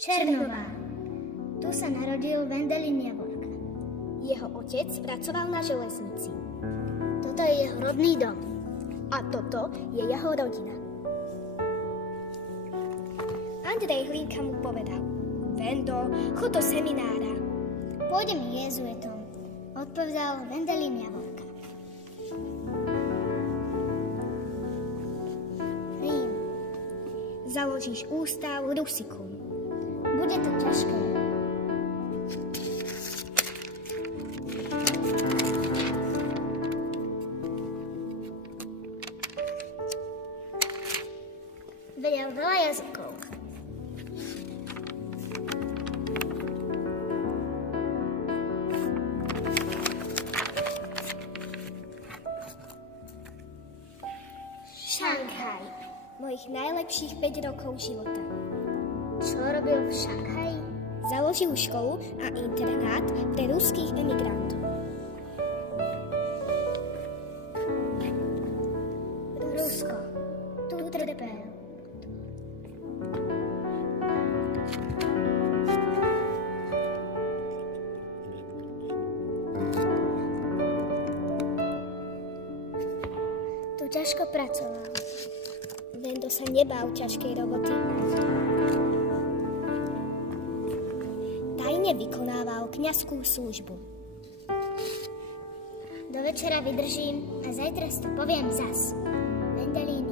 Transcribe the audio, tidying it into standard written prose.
Černová. Tu sa narodil Wendelin Javorka. Jeho otec pracoval na železnici. Toto je jeho rodný dom. A toto je jeho rodina. Andrej Hlinka mu povedal: Vendo, chod do seminára. Pôjdem jezuitom, odpovedal Wendelin Javorka. Rím. Založíš ústav Rusikum. Bude to ťažké. Vedel veľa jazykov. Šanghaj. Mojich najlepších 5 rokov života. Čo robil v Šanghaji? Založil školu a internát pre ruských emigrantov. Rusko. Tu trpel. Tu ťažko pracoval. Vendo sa nebál ťažkej roboty. Tajne vykonával kňazskú službu. Do večera vydržím a zajtra si to poviem zas. Wendelin